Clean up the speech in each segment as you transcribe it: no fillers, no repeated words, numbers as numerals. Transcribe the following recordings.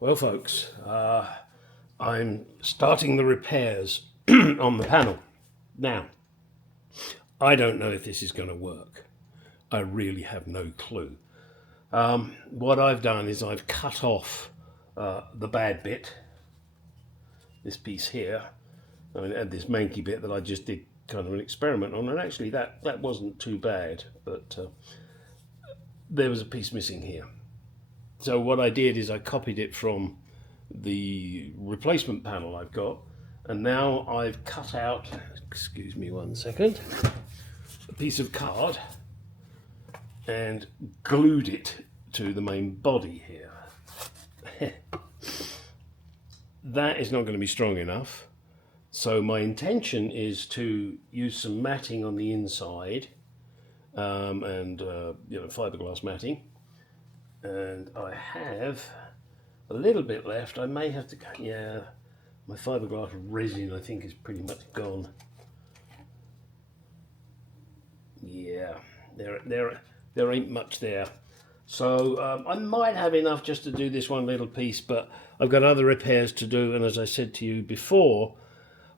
Well, folks, I'm starting the repairs on the panel. Now, I don't know if this is going to work. I really have no clue. What I've done is I've cut off the bad bit, this piece here, and this manky bit that I just did kind of an experiment on, and actually that wasn't too bad, but there was a piece missing here. So what I did is I copied it from the replacement panel I've got, and now I've cut out, excuse me one second, a piece of card and glued it to the main body here. That is not going to be strong enough, so my intention is to use some matting on the inside, and fiberglass matting, and I have a little bit left. I may have to, my fiberglass resin I think is pretty much gone. Yeah, there ain't much there. So I might have enough just to do this one little piece, but I've got other repairs to do, and as I said to you before,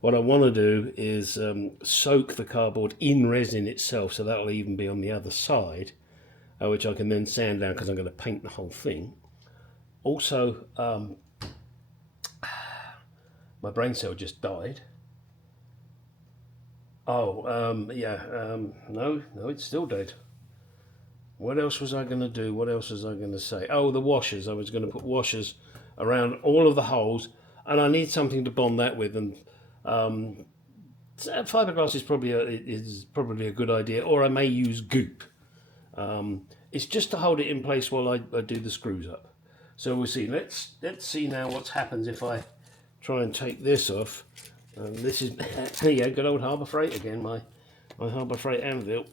what I want to do is soak the cardboard in resin itself, so that'll even be on the other side, which I can then sand down because I'm going to paint the whole thing. Also, my brain cell just died. No, it's still dead. What else was I going to do? What else was I going to say? Oh, the washers. I was going to put washers around all of the holes, and I need something to bond that with, and fiberglass is probably a good idea, or I may use goop. It's just to hold it in place while I do the screws up. So we'll see. Let's see now what happens if I try and take this off. This is yeah, good old Harbour Freight again. My Harbour Freight anvil.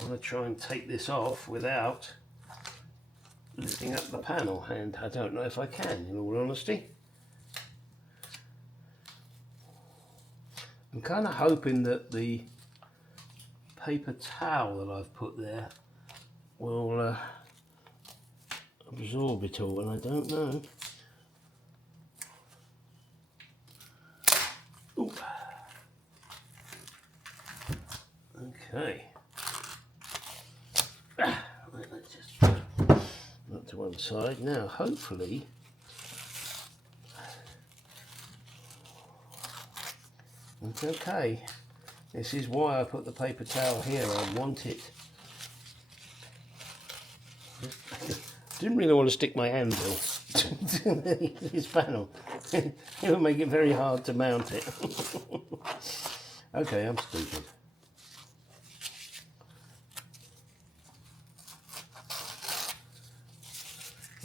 I'm going to try and take this off without lifting up the panel, and I don't know if I can, in all honesty. I'm kind of hoping that the paper towel that I've put there will absorb it all, and I don't know. Ooh. Okay. Right, let's just put that to one side. Now, hopefully, it's okay. This is why I put the paper towel here. I want it. Didn't really want to stick my anvil to this panel. It would make it very hard to mount it. Okay, I'm stupid.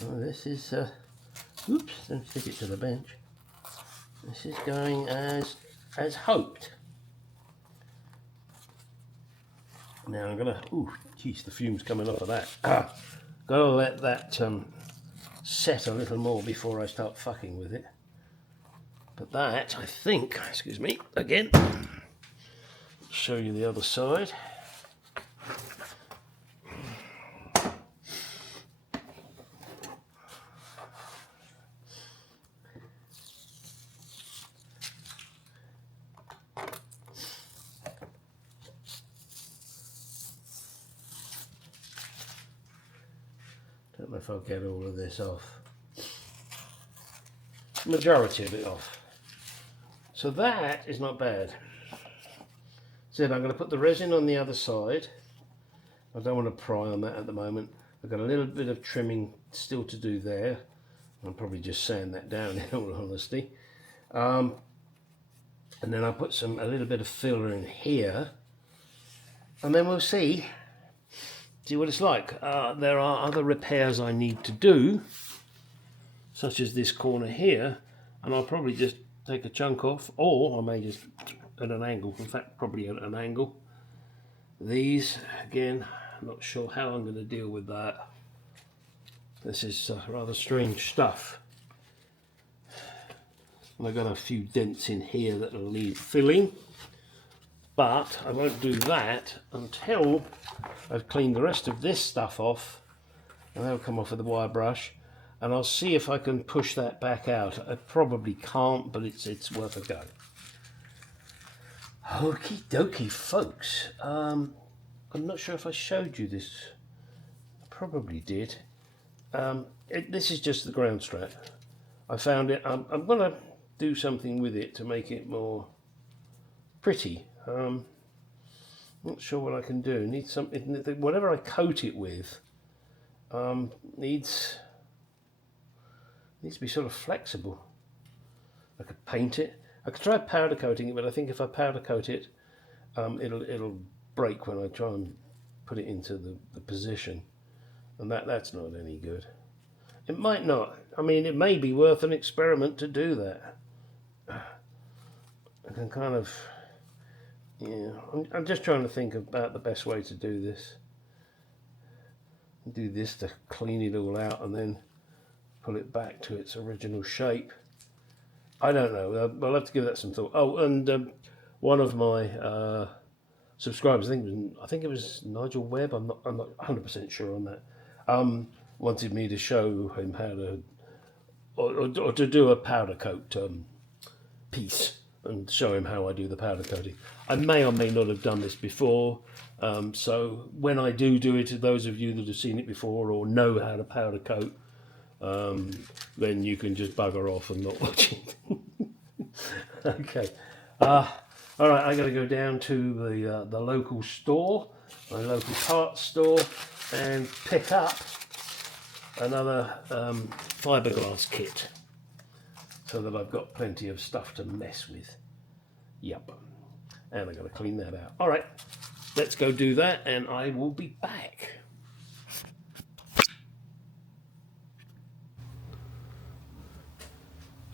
Oh, this is, oops, don't stick it to the bench. This is going as hoped. Now I'm gonna, ooh, geez, the fume's coming off of that. Gotta let that set a little more before I start fucking with it. But that, I think, excuse me, again, show you the other side. Don't know if I'll get all of this off. Majority of it off. So that is not bad. So I'm going to put the resin on the other side. I don't want to pry on that at the moment. I've got a little bit of trimming still to do there. I'll probably just sand that down in all honesty. And then I'll put a little bit of filler in here. And then we'll see what it's like. There are other repairs I need to do, such as this corner here, and I'll probably just take a chunk off, or I may just at an angle, in fact probably at an angle. These, again, I'm not sure how I'm going to deal with that. This is rather strange stuff. And I've got a few dents in here that will need filling, but I won't do that until I've cleaned the rest of this stuff off, and that'll come off with a wire brush. and I'll see if I can push that back out. I probably can't, but it's worth a go. Okie dokie, folks. I'm not sure if I showed you this. I probably did. This is just the ground strap. I found it. I'm going to do something with it to make it more pretty. Not sure what I can do. Need something. Whatever I coat it with needs to be sort of flexible. I could paint it. I could try powder coating it, but I think if I powder coat it, it'll break when I try and put it into the position, and that's not any good. It might not. I mean, it may be worth an experiment to do that. I can kind of, yeah. I'm just trying to think about the best way to do this. Do this to clean it all out and then pull it back to its original shape. I don't know. I'll have to give that some thought. Oh, and one of my subscribers, I think it was Nigel Webb. I'm not 100% sure on that. Wanted me to show him how to, or to do a powder coat piece and show him how I do the powder coating. I may or may not have done this before. So when I do it, those of you that have seen it before or know how to powder coat, then you can just bugger off and not watch it. Okay. All right, I got to go down to the local store, my local parts store, and pick up another fiberglass kit so that I've got plenty of stuff to mess with. Yep. And I got to clean that out. All right, let's go do that, and I will be back.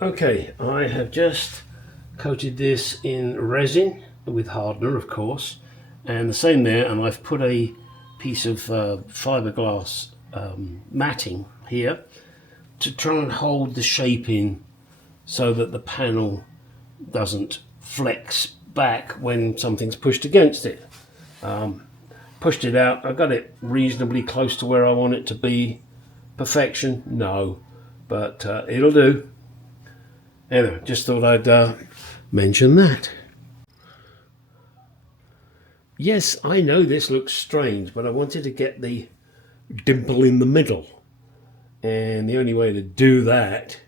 Okay, I have just coated this in resin with hardener, of course, and the same there, and I've put a piece of fiberglass matting here to try and hold the shape in so that the panel doesn't flex back when something's pushed against it. Pushed it out. I got it reasonably close to where I want it to be. Perfection? No, but it'll do. Anyway, just thought I'd mention that. Yes, I know this looks strange, but I wanted to get the dimple in the middle, and the only way to do that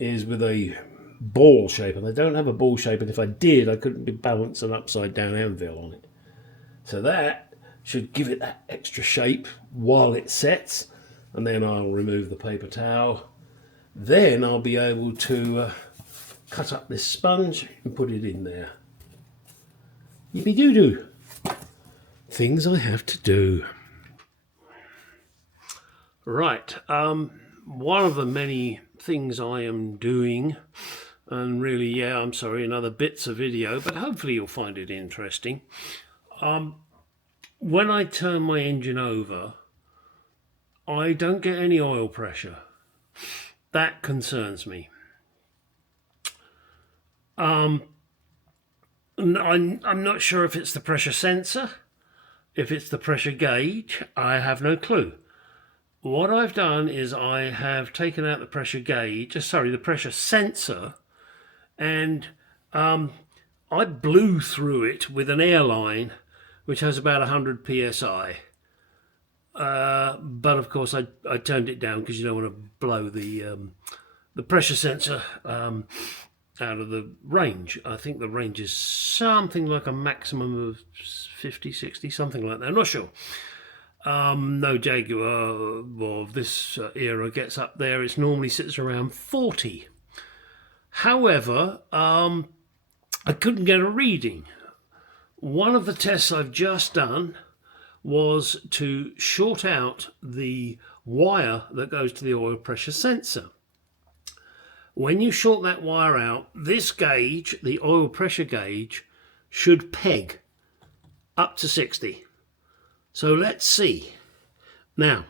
is with a ball shape, and I don't have a ball shape, and if I did, I couldn't be balance an upside down anvil on it. So that should give it that extra shape while it sets, and then I'll remove the paper towel. Then I'll be able to cut up this sponge and put it in there. Yippee doo doo. Things I have to do. Right, one of the many things I am doing, and really, yeah, I'm sorry, another bits of video, but hopefully you'll find it interesting. When I turn my engine over, I don't get any oil pressure. That concerns me. I'm not sure if it's the pressure sensor, if it's the pressure gauge. I have no clue. What I've done is I have taken out the pressure gauge, the pressure sensor, and I blew through it with an airline which has about 100 psi. But of course I turned it down because you don't want to blow the pressure sensor out of the range. I think the range is something like a maximum of 50, 60, something like that. I'm not sure. No Jaguar of this era gets up there. It normally sits around 40. However, I couldn't get a reading. One of the tests I've just done was to short out the wire that goes to the oil pressure sensor. When you short that wire out, this gauge, the oil pressure gauge, should peg up to 60. So let's see. Now,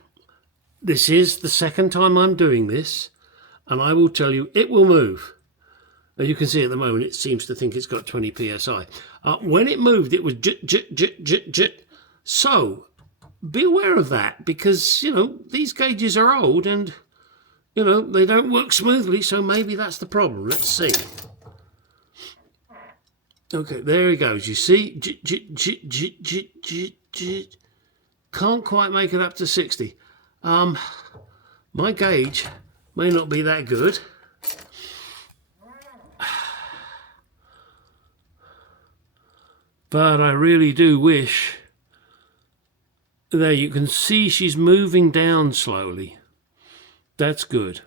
this is the second time I'm doing this, and I will tell you it will move. Now you can see at the moment it seems to think it's got 20 psi. When it moved, it was jit, jit, jit, jit, jit. So be aware of that, because, you know, these gauges are old and you know, they don't work smoothly, so maybe that's the problem. Let's see. Okay, there he goes. You see? Can't quite make it up to 60. My gauge may not be that good. But I really do wish... There, you can see she's moving down slowly. That's good.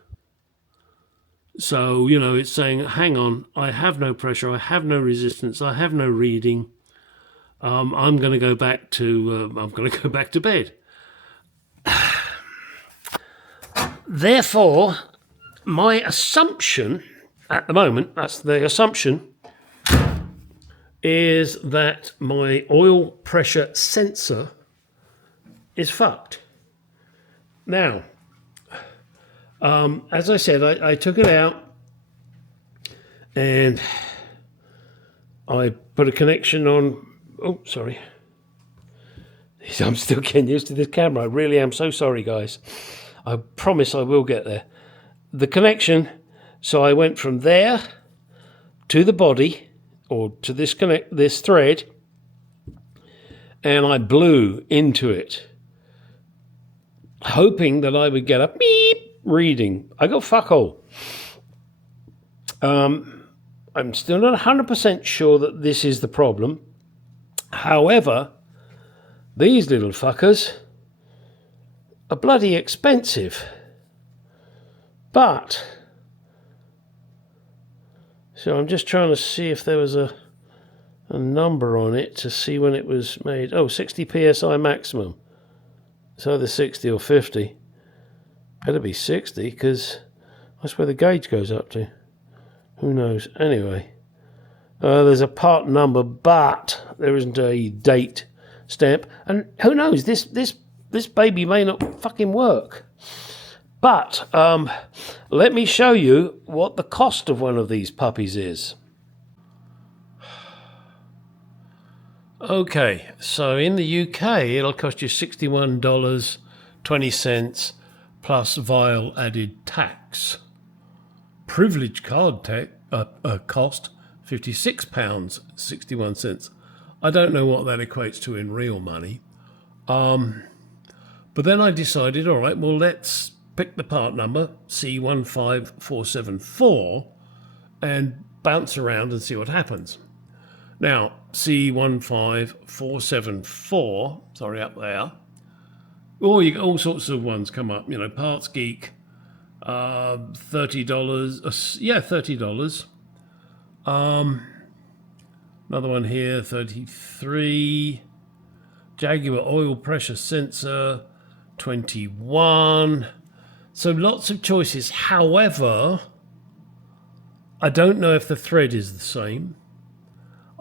So, you know, it's saying, hang on, I have no pressure, I have no resistance, I have no reading. I'm going to go back to bed. Therefore, my assumption at the moment, that's the assumption, is that my oil pressure sensor is fucked. Now, as I said, I took it out and I put a connection on. Oh, sorry. I'm still getting used to this camera. I really am so sorry, guys. I promise I will get there. The connection, so I went from there to the body, or to this thread, and I blew into it, hoping that I would get a beep reading. I got fuck all. I'm still not 100% sure that this is the problem. However, these little fuckers are bloody expensive. But, so I'm just trying to see if there was a number on it to see when it was made. Oh, 60 psi maximum. It's either 60 or 50. Better be 60, because that's where the gauge goes up to. Who knows? Anyway, there's a part number, but there isn't a date stamp. And who knows? This baby may not fucking work. But let me show you what the cost of one of these puppies is. Okay, so in the UK, it'll cost you $61.20 plus vile added tax. Privilege card cost £56.61. I don't know what that equates to in real money. But then I decided, all right, well, let's pick the part number, C15474, and bounce around and see what happens. Now, C15474, sorry, up there. Oh, you got all sorts of ones come up, you know, Parts Geek, $30, yeah, $30. Another one here, 33. Jaguar oil pressure sensor, 21. So lots of choices. However, I don't know if the thread is the same.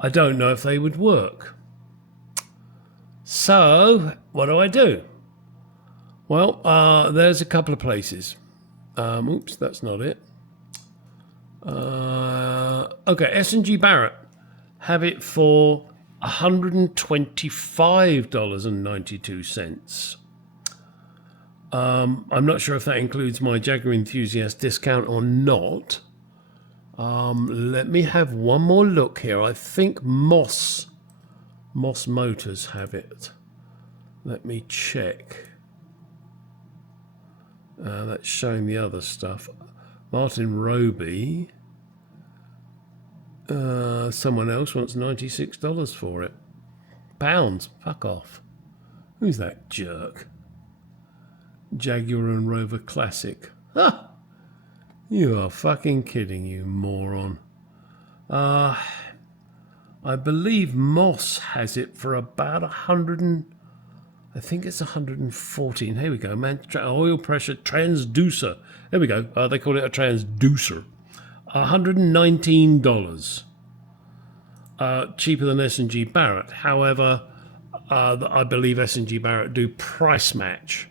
I don't know if they would work. So what do? Well, there's a couple of places. Oops, that's not it. Okay, S&G Barrett have it for $125.92. I'm not sure if that includes my Jaguar Enthusiast discount or not. Let me have one more look here. I think Moss Motors have it. Let me check. That's showing the other stuff. Martin Roby. Someone else wants $96 for it. Pounds. Fuck off. Who's that jerk? Jaguar and Rover Classic. Ha! You are fucking kidding, you moron. I believe Moss has it for about 100 and... I think it's 114. Here we go, man. Oil pressure transducer. There we go. They call it a transducer. $119. Cheaper than S&G Barrett. However, I believe S&G Barrett do price match.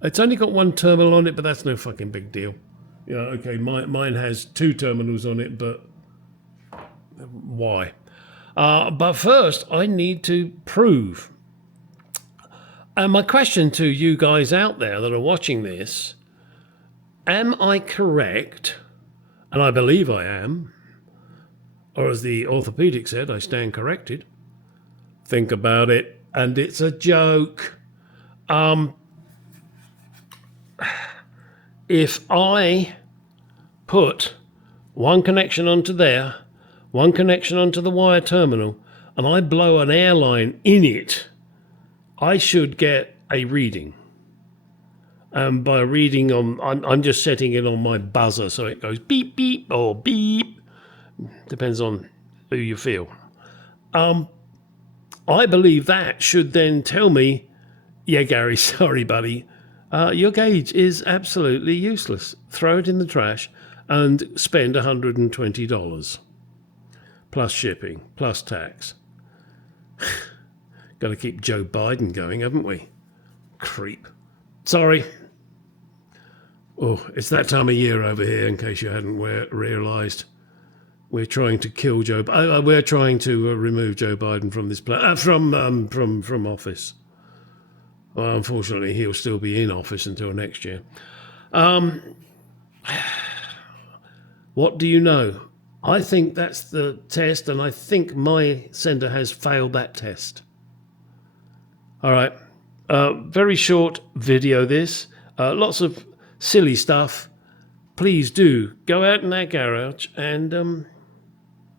It's only got one terminal on it, but that's no fucking big deal. Yeah, okay, mine has two terminals on it, but why? But first, I need to prove. And my question to you guys out there that are watching this am I correct, and I believe I am, or as the orthopedic said, I stand corrected. Think about it, and it's a joke. If I put one connection onto there, one connection onto the wire terminal, and I blow an air line in it, I should get a reading. By reading I'm just setting it on my buzzer, so it goes beep, beep, or beep. Depends on who you feel. I believe that should then tell me, yeah, Gary, sorry, buddy, your gauge is absolutely useless. Throw it in the trash and spend $120. Plus shipping, plus tax. Got to keep Joe Biden going, haven't we? Creep. Sorry. Oh, it's that time of year over here, in case you hadn't realised. We're trying to kill Joe. We're trying to remove Joe Biden from this from office. Well, unfortunately, he'll still be in office until next year. What do you know? I think that's the test, and I think my sender has failed that test. All right. Very short video this. Lots of silly stuff. Please do go out in that garage and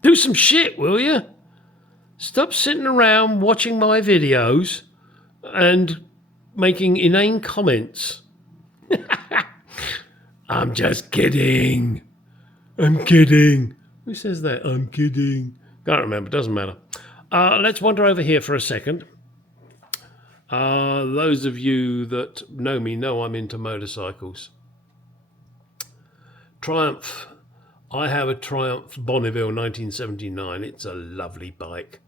do some shit, will you? Stop sitting around watching my videos and making inane comments. I'm just kidding. I'm kidding. Who says that? I'm kidding. Can't remember. Doesn't matter. Let's wander over here for a second. Those of you that know me know I'm into motorcycles. Triumph. I have a Triumph Bonneville 1979. It's a lovely bike.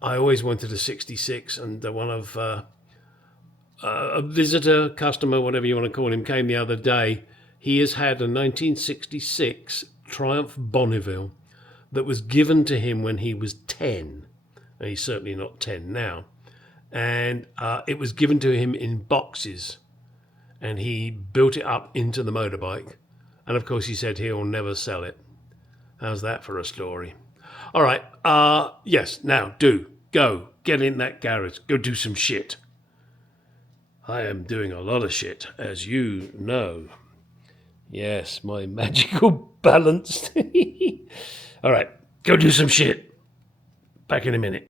I always wanted a 66, and one of a visitor, customer, whatever you want to call him, came the other day. He has had a 1966 Triumph Bonneville that was given to him when he was 10. And he's certainly not 10 now. And it was given to him in boxes. And he built it up into the motorbike. And of course he said he'll never sell it. How's that for a story? All right. Yes, now go. Get in that garage. Go do some shit. I am doing a lot of shit, as you know. Yes, my magical balance. All right, go do some shit. Back in a minute.